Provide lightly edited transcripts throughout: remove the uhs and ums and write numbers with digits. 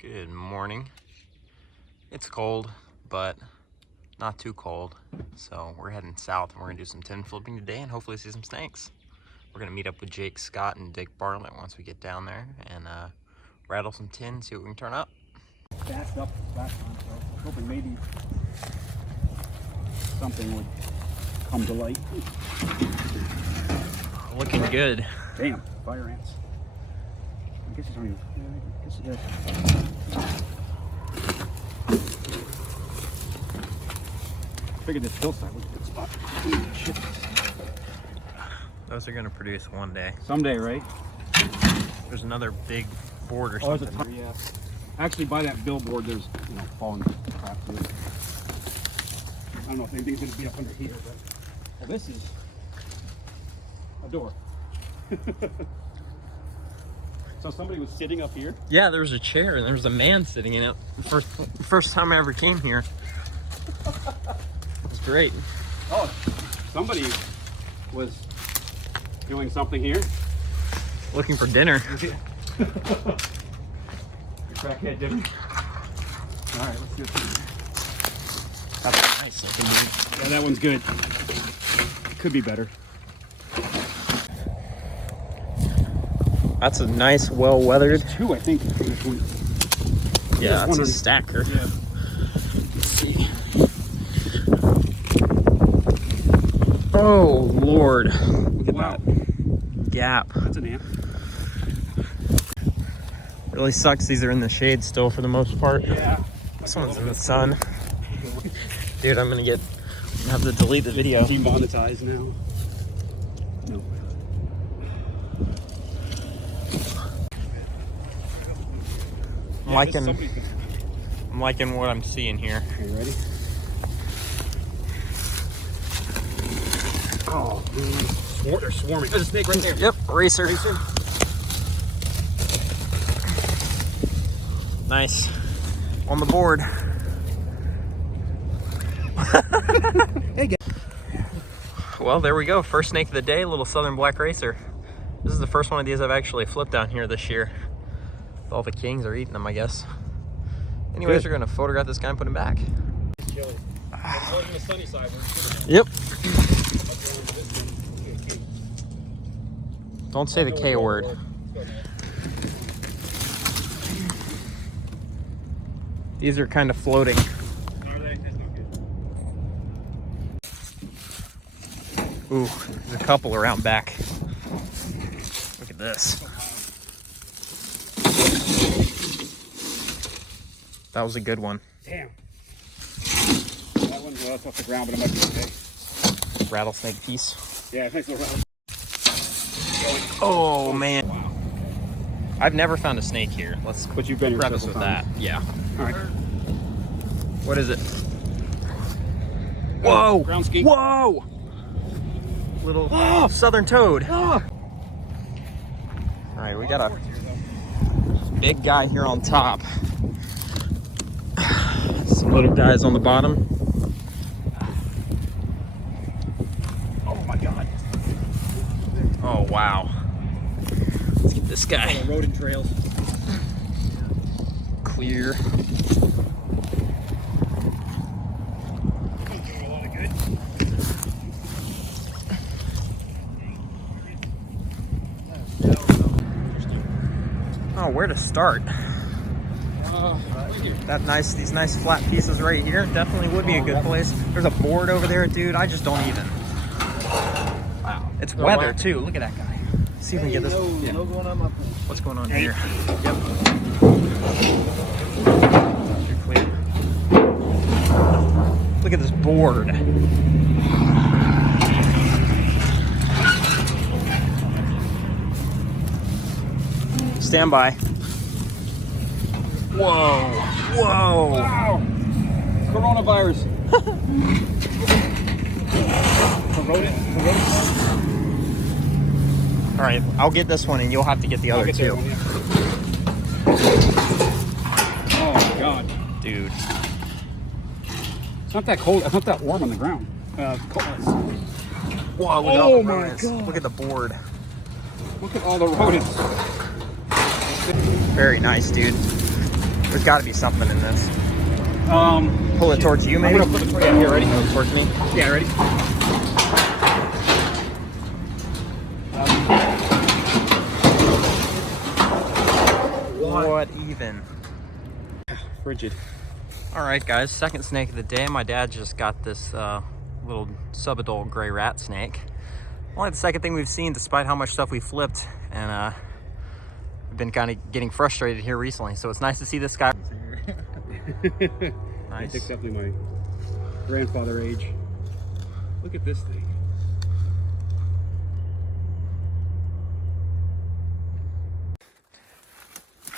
Good morning. It's cold, but not too cold. So we're heading south and we're gonna do some tin flipping today and hopefully see some snakes. We're gonna meet up with Jake Scott and Dick Bartlett once we get down there and rattle some tin, see what we can turn up. Backed up last time, so I was hoping maybe something would come to light. Looking good. Damn, fire ants. I guess it's only. I guess it is. Figured this hillside was a good spot. Shit. Those are gonna produce one day. Someday, right? There's another big board or Oh, something. there's a ton, yeah. Actually, by that billboard, there's fallen crap too. I don't know if anything's gonna be up under here, but well, this is a door. So somebody was sitting up here? Yeah, there was a chair and there was a man sitting in it. First time I ever came here. It was great. Oh, somebody was doing something here. Looking for dinner. Crackhead dinner. All right, let's do it. That's nice looking, dude. Yeah, that one's good. Could be better. That's a nice, well-weathered. There's two, I think. Yeah, that's a stacker. Yeah. Let's see. Oh, Lord. Look at that gap. That's an ant. Really sucks these are in the shade still for the most part. Yeah. This one's in the sun. Dude, I'm gonna have to delete the video. Demonetized now. No. I'm liking what I'm seeing here. Are you ready? Oh, man. They're swarming. There's a snake right there. Yep, racer. Nice. On the board. Hey, Well, there we go. First snake of the day, little southern black racer. This is the first one of these I've actually flipped down here this year. All the kings are eating them, I guess. Anyways, we're gonna photograph this guy and put him back. Yep. Don't say the K word. These are kind of floating. Ooh, there's a couple around back. Look at this. That was a good one. Damn. That one's off the ground, but it might be okay. Rattlesnake piece. Yeah, thanks for rattlesnake. Oh, man. Wow. I've never found a snake here. Let's But you've been here preface several with that. times. Yeah. All right. What is it? Whoa! Ground skink. Whoa! Little southern toad. All right, we got a big guy here on top. Some little guys on the bottom. Oh my God. Oh, wow. Let's get this guy. Rodent trails. Clear. Oh, where to start? These nice flat pieces right here definitely would be a good place. There's a board over there, dude. I just don't even. Wow. It's weather too. Look at that guy. See if we can get this. Yeah. What's going on here? Yep. You're clear. Look at this board. Stand by. Whoa. Whoa. Wow. Coronavirus. All right, I'll get this one and you'll have to get the other two. One, yeah. Oh my God. Dude. It's not that cold. It's not that warm on the ground. Whoa, look at all the rodents. Look at the board. Look at all the rodents. Very nice, dude. There's got to be something in this. Pull it towards you, maybe? I'm gonna put it towards you. Ready? Oh, towards me? Yeah, ready? What even? Frigid. All right, guys, second snake of the day. My dad just got this little subadult gray rat snake. Only the second thing we've seen, despite how much stuff we flipped, and we've been kind of getting frustrated here recently. So it's nice to see this guy. Nice. It's definitely my grandfather age. Look at this thing.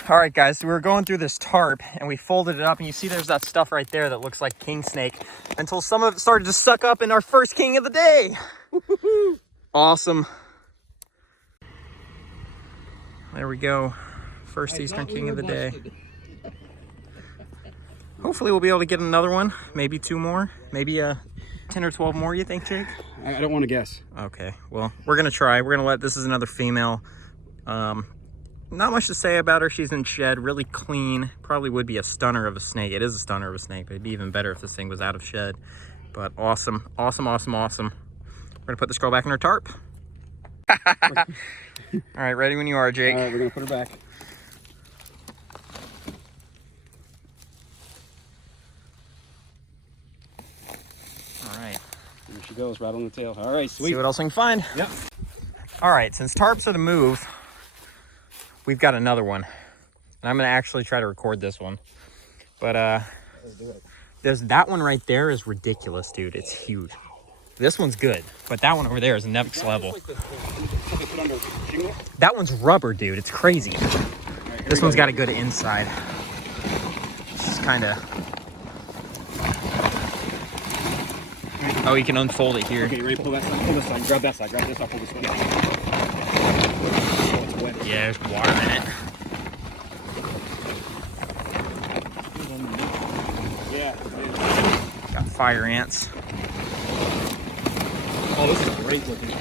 All right, guys, so we were going through this tarp and we folded it up, and you see there's that stuff right there that looks like kingsnake, until some of it started to suck up in our first king of the day. Awesome. There we go. First Eastern king of the day. Hopefully we'll be able to get another one, maybe 2 more, maybe 10 or 12 more, you think, Jake? I don't want to guess. Okay, well, we're gonna try. We're gonna let, this is another female. Not much to say about her. She's in shed, really clean. Probably would be a stunner of a snake. It is a stunner of a snake, but it'd be even better if this thing was out of shed. But awesome, awesome, awesome, awesome. We're gonna put this girl back in her tarp. All right, ready when you are, Jake. All right, we're gonna put her back. All right. There she goes, right on the tail. All right, sweet. See what else we can find. Yep. All right, since tarps are the move, we've got another one. And I'm gonna actually try to record this one. But Let's do it. there's that one right there is ridiculous, dude. It's huge. This one's good, but that one over there is next level. That one's rubber, dude. It's crazy. Right, this one's got a good inside. It's just kind of... Oh, you can unfold it here. Okay, ready? Pull that side. Pull this side. Grab that side. Grab this. I'll pull this one. Oh, it's wet. Yeah, there's water in it. Yeah, it is. Got fire ants. Oh, this is great looking.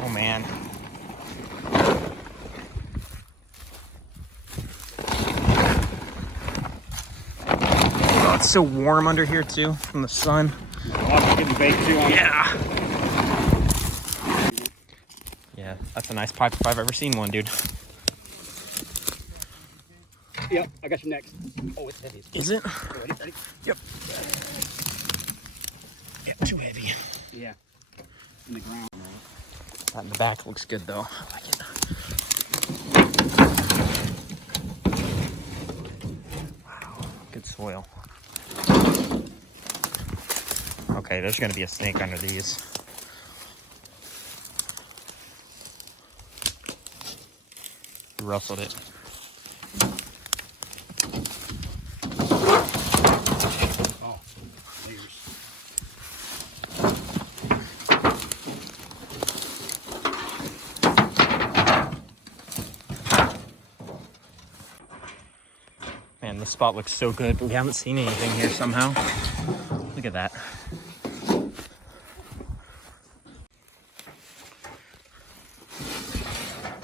Oh, man. Oh, it's so warm under here, too, from the sun. Oh, getting baked too on it. Yeah. Yeah, that's a nice pipe if I've ever seen one, dude. Yep, I got you next. Oh, it's heavy. Is it? Ready? Ready? Yep. Yeah, too heavy. Yeah. In the ground. Right? That in the back looks good, though. I like it. Wow, good soil. Okay, there's gonna be a snake under these. You rustled it. Oh, layers. Man, this spot looks so good, but we haven't seen anything here somehow. Look at that.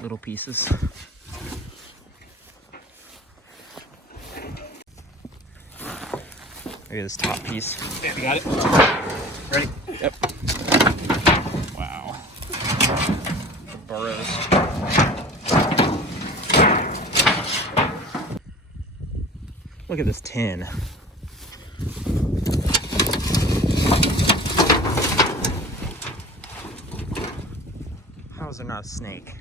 Little pieces. Look at this top piece. Yeah, you got it. Ready? Yep. Wow. The burrows. Look at this tin. How is there not a snake?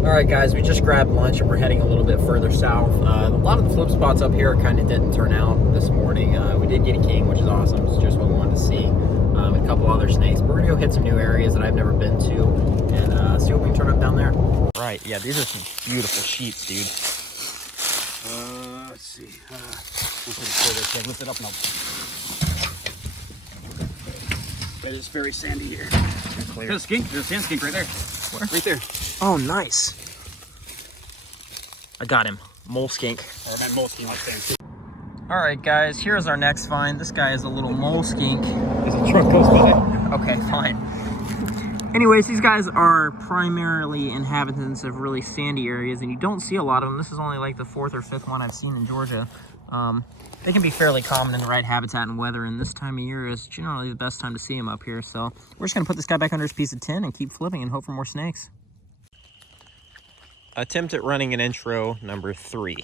All right, guys, we just grabbed lunch and we're heading a little bit further south. A lot of the flip spots up here kind of didn't turn out this morning. We did get a king, which is awesome. It's just what we wanted to see. A couple other snakes. But we're gonna go hit some new areas that I've never been to and see what we can turn up down there. Right, yeah, these are some beautiful sheets, dude. Let's see. We'll put it further. Okay, lift it up now. It is very sandy here. Clear. There's a skink. There's a sand skink right there. Where? Right there. Oh, nice. I got him. Mole skink. Or I meant mole skink like sand skink. Alright guys, here's our next find. This guy is a little mole skink. As a truck goes by. Okay, fine. Anyways, these guys are primarily inhabitants of really sandy areas, and you don't see a lot of them. This is only like the 4th or 5th one I've seen in Georgia. They can be fairly common in the right habitat and weather, and this time of year is generally the best time to see them up here. So we're just gonna put this guy back under his piece of tin and keep flipping and hope for more snakes. Attempt at running an intro number 3.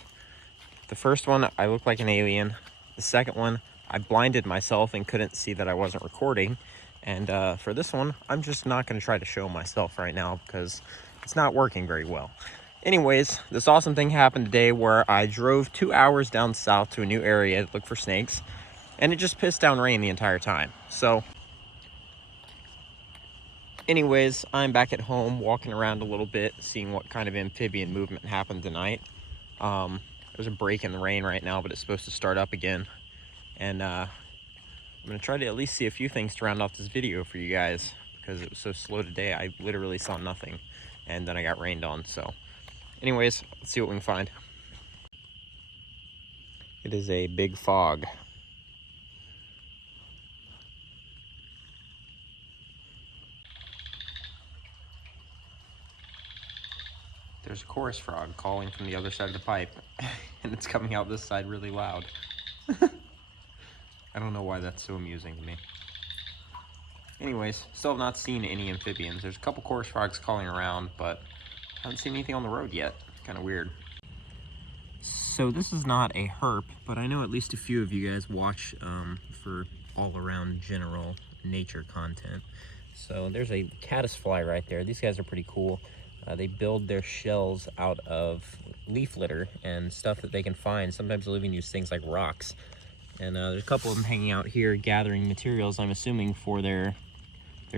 The first one, I looked like an alien. The second one, I blinded myself and couldn't see that I wasn't recording. And for this one, I'm just not going to try to show myself right now because it's not working very well. Anyways, this awesome thing happened today where I drove 2 hours down south to a new area to look for snakes, and it just pissed down rain the entire time. So anyways, I'm back at home walking around a little bit, seeing what kind of amphibian movement happened tonight. There's a break in the rain right now, but it's supposed to start up again. And I'm gonna try to at least see a few things to round off this video for you guys because it was so slow today. I literally saw nothing, and then I got rained on. So anyways, let's see what we can find. It is a big fog. There's a chorus frog calling from the other side of the pipe, and it's coming out this side really loud. I don't know why that's so amusing to me. Anyways, still have not seen any amphibians. There's a couple chorus frogs calling around, but I haven't seen anything on the road yet. Kind of weird. So this is not a herp, but I know at least a few of you guys watch for all-around general nature content. So there's a caddis fly right there. These guys are pretty cool. They build their shells out of leaf litter and stuff that they can find. Sometimes they'll even use things like rocks. And there's a couple of them hanging out here gathering materials, I'm assuming, for their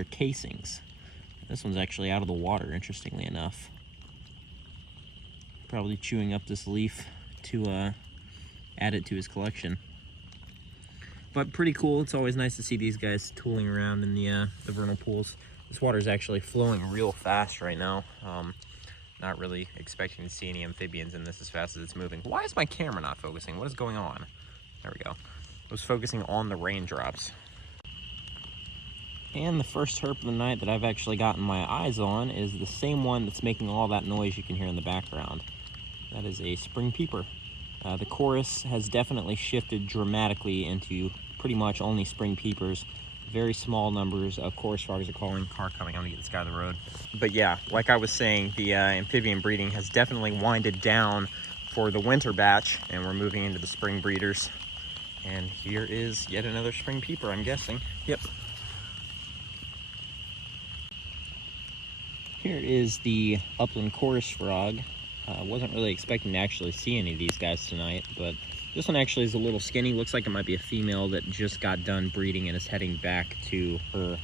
casings. This one's actually out of the water, interestingly enough. Probably chewing up this leaf to add it to his collection. But pretty cool. It's always nice to see these guys tooling around in the vernal pools. This water is actually flowing real fast right now. Not really expecting to see any amphibians in this as fast as it's moving. Why is my camera not focusing? What is going on? There we go. I was focusing on the raindrops. And the first herp of the night that I've actually gotten my eyes on is the same one that's making all that noise you can hear in the background. That is a spring peeper. The chorus has definitely shifted dramatically into pretty much only spring peepers. Very small numbers of chorus frogs are calling. Car coming, I'm gonna get this guy on the road. But yeah, like I was saying, the amphibian breeding has definitely winded down for the winter batch, and we're moving into the spring breeders. And here is yet another spring peeper, I'm guessing. Yep. Here is the upland chorus frog. Wasn't really expecting to actually see any of these guys tonight, but this one actually is a little skinny. Looks like it might be a female that just got done breeding and is heading back to her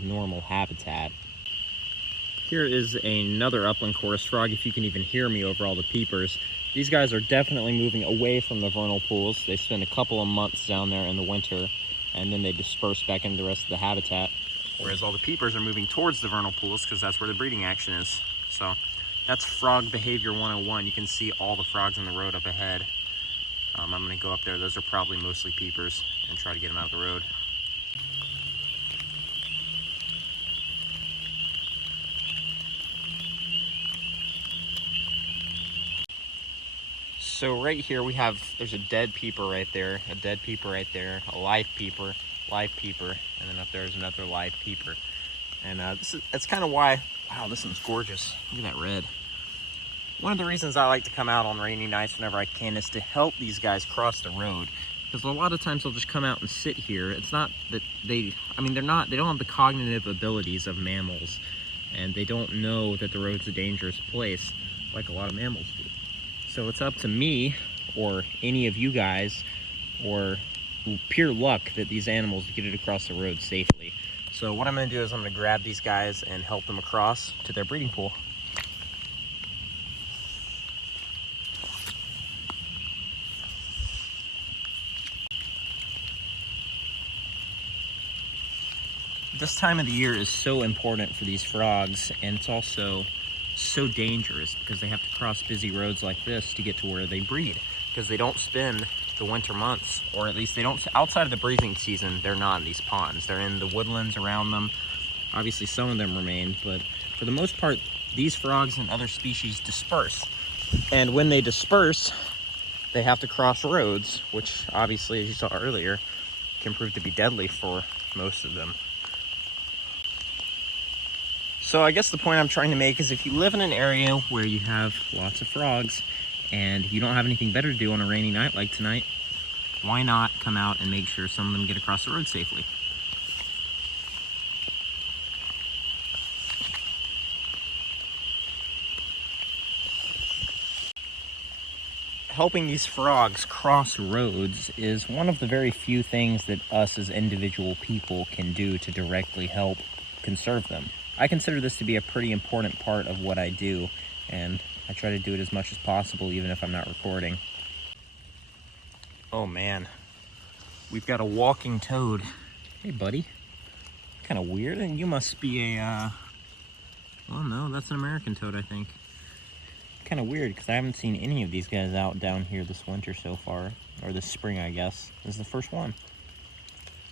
normal habitat. Here is another upland chorus frog, if you can even hear me over all the peepers. These guys are definitely moving away from the vernal pools. They spend a couple of months down there in the winter, and then they disperse back into the rest of the habitat. Whereas all the peepers are moving towards the vernal pools because that's where the breeding action is. So that's frog behavior 101. You can see all the frogs on the road up ahead. I'm gonna go up there. Those are probably mostly peepers and try to get them out of the road. So right here we have, there's a dead peeper right there, a dead peeper right there, a live peeper, and then up there is another live peeper. And that's kind of why, wow, this one's gorgeous. Look at that red. One of the reasons I like to come out on rainy nights whenever I can is to help these guys cross the road. Because a lot of times they'll just come out and sit here. It's not that they don't have the cognitive abilities of mammals. And they don't know that the road's a dangerous place like a lot of mammals do. So it's up to me, or any of you guys, or pure luck that these animals get it across the road safely. So what I'm gonna do is I'm gonna grab these guys and help them across to their breeding pool. This time of the year is so important for these frogs, and it's also so dangerous because they have to cross busy roads like this to get to where they breed, because they don't spend the winter months, or at least they don't, outside of the breeding season, they're not in these ponds. They're in the woodlands around them. Obviously some of them remain, but for the most part, these frogs and other species disperse. And when they disperse, they have to cross roads, which obviously, as you saw earlier, can prove to be deadly for most of them. So I guess the point I'm trying to make is if you live in an area where you have lots of frogs and you don't have anything better to do on a rainy night like tonight, why not come out and make sure some of them get across the road safely? Helping these frogs cross roads is one of the very few things that us as individual people can do to directly help conserve them. I consider this to be a pretty important part of what I do, and I try to do it as much as possible even if I'm not recording. Oh man, we've got a walking toad. Hey buddy, kind of weird, and you must be a, well no, that's an American toad I think. Kind of weird because I haven't seen any of these guys out down here this winter so far, or this spring I guess. This is the first one.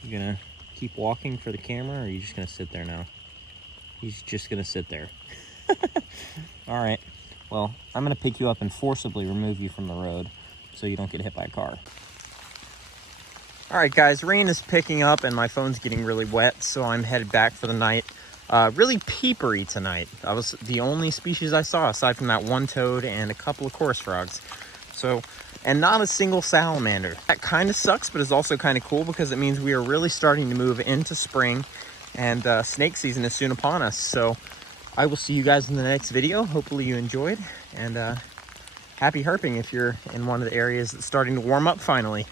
You gonna keep walking for the camera, or are you just gonna sit there now? He's just gonna sit there. All right, well, I'm gonna pick you up and forcibly remove you from the road so you don't get hit by a car. All right guys, rain is picking up and my phone's getting really wet, so I'm headed back for the night. Really peepery tonight. That was the only species I saw aside from that one toad and a couple of chorus frogs. So, and not a single salamander. That kind of sucks, but it's also kind of cool because it means we are really starting to move into spring, and snake season is soon upon us. So I will see you guys in the next video. Hopefully you enjoyed, and happy herping if you're in one of the areas that's starting to warm up finally.